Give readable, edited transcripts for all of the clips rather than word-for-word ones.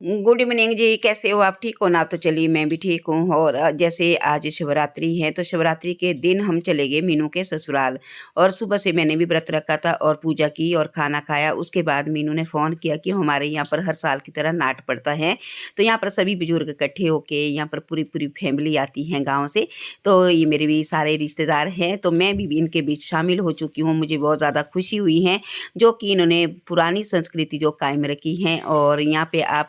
Good evening जी, कैसे हो आप? ठीक हो ना? तो चलिए मैं भी ठीक हूँ। और जैसे आज शिवरात्रि है तो शिवरात्रि के दिन हम चले गए मीनू के ससुराल। और सुबह से मैंने भी व्रत रखा था और पूजा की और खाना खाया। उसके बाद मीनू ने फ़ोन किया कि हमारे यहाँ पर हर साल की तरह नाट पड़ता है, तो यहाँ पर सभी बुजुर्ग इकट्ठे होके यहाँ पर पूरी पूरी फैमिली आती हैं गाँव से। तो ये मेरे भी सारे रिश्तेदार हैं, तो मैं भी इनके बीच शामिल हो चुकी हूँ। मुझे बहुत ज़्यादा खुशी हुई है जो कि इन्होंने पुरानी संस्कृति जो कायम रखी है। और यहाँ पे आप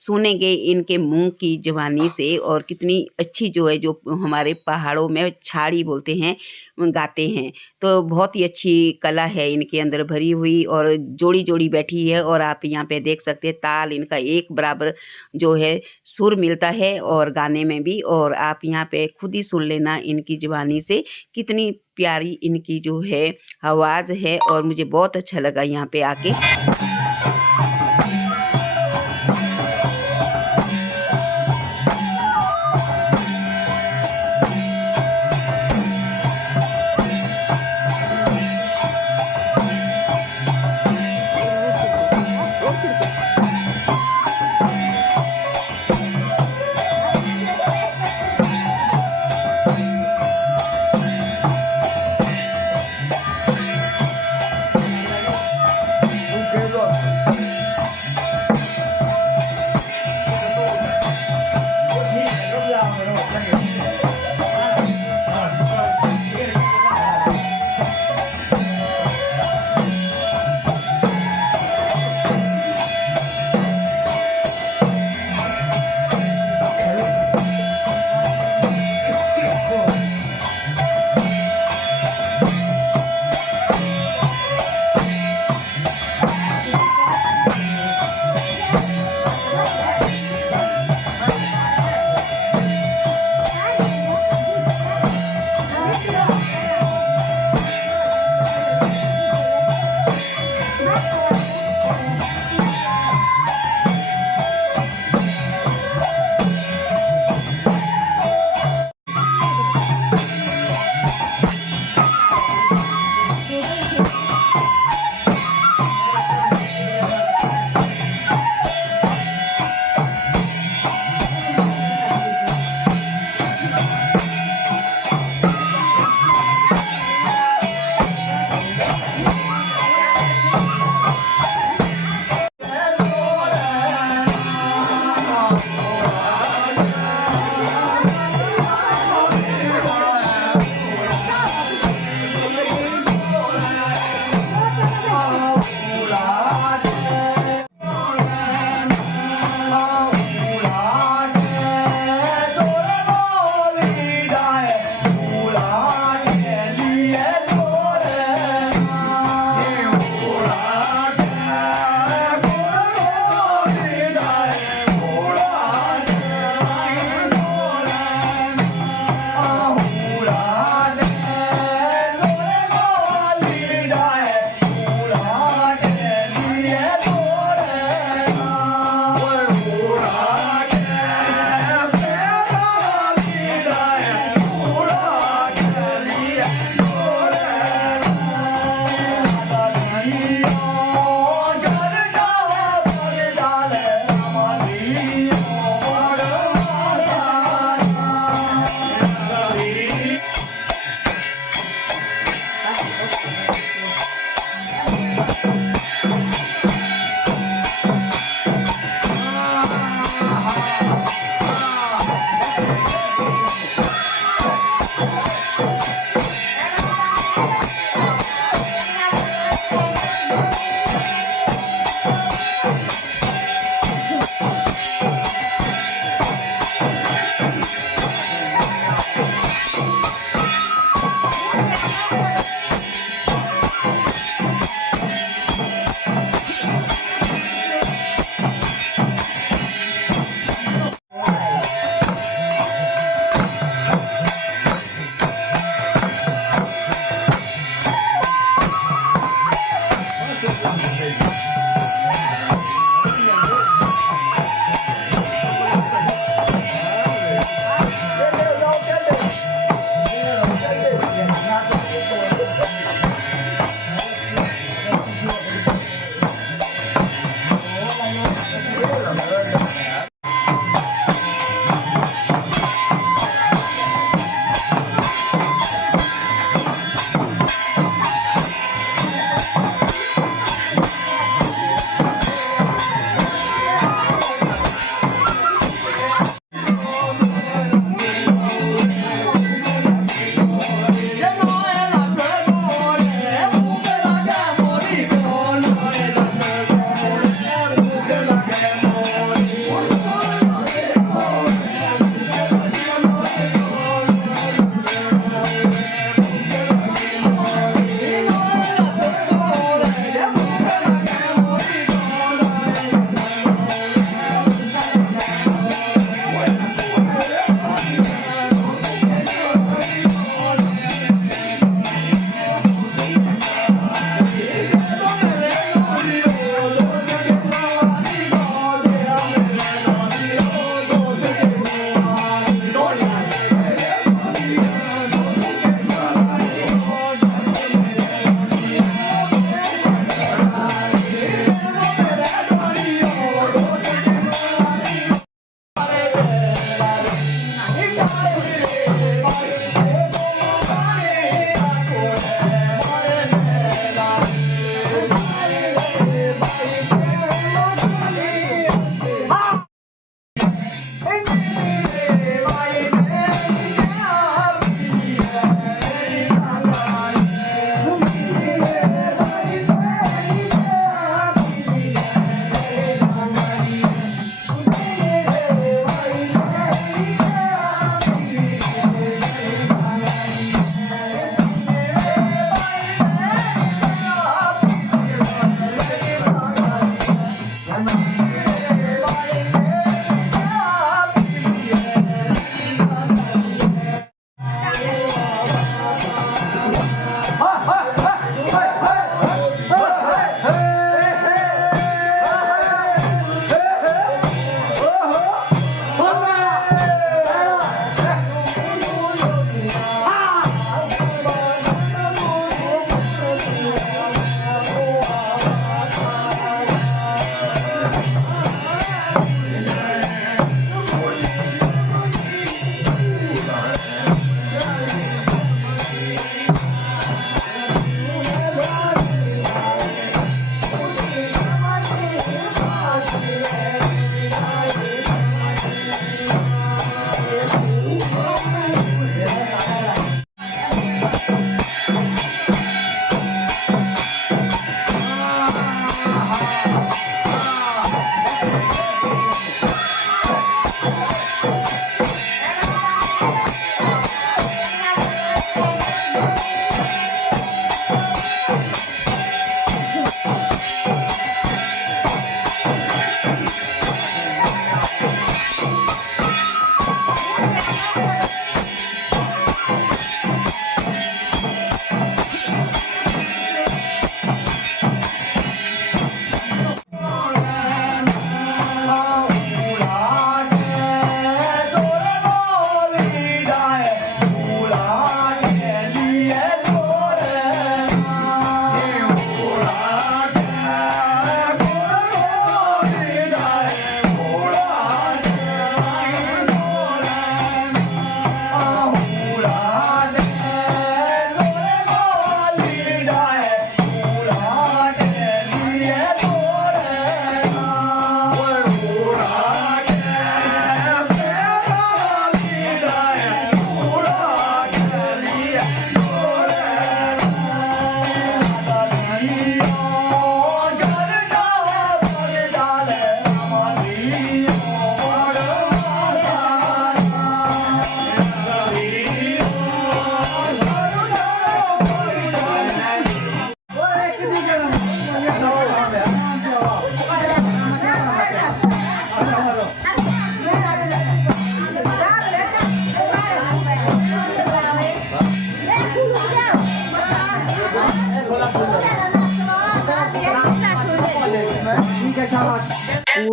सुनेंगे इनके मुँह की ज़ुबानी से, और कितनी अच्छी जो है, जो हमारे पहाड़ों में छाड़ी बोलते हैं, गाते हैं। तो बहुत ही अच्छी कला है इनके अंदर भरी हुई, और जोड़ी-जोड़ी बैठी है। और आप यहाँ पे देख सकते हैं ताल इनका एक बराबर जो है सुर मिलता है और गाने में भी। और आप यहाँ पे खुद ही सुन लेना इनकी ज़ुबानी से कितनी प्यारी इनकी जो है आवाज़ है। और मुझे बहुत अच्छा लगा यहाँ पे आके।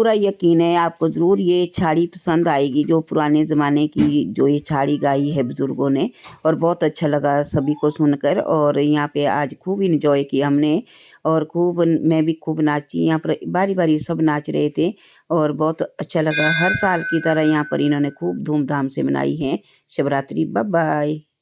पूरा यकीन है आपको ज़रूर ये छाड़ी पसंद आएगी, जो पुराने ज़माने की जो ये छाड़ी गाई है बुज़ुर्गों ने। और बहुत अच्छा लगा सभी को सुनकर, और यहाँ पे आज खूब एंजॉय किया हमने, और खूब मैं भी खूब नाची। यहाँ पर बारी-बारी सब नाच रहे थे और बहुत अच्छा लगा। हर साल की तरह यहाँ पर इन्होंने खूब धूम-धाम से मनाई है शिवरात्रि। Bye bye.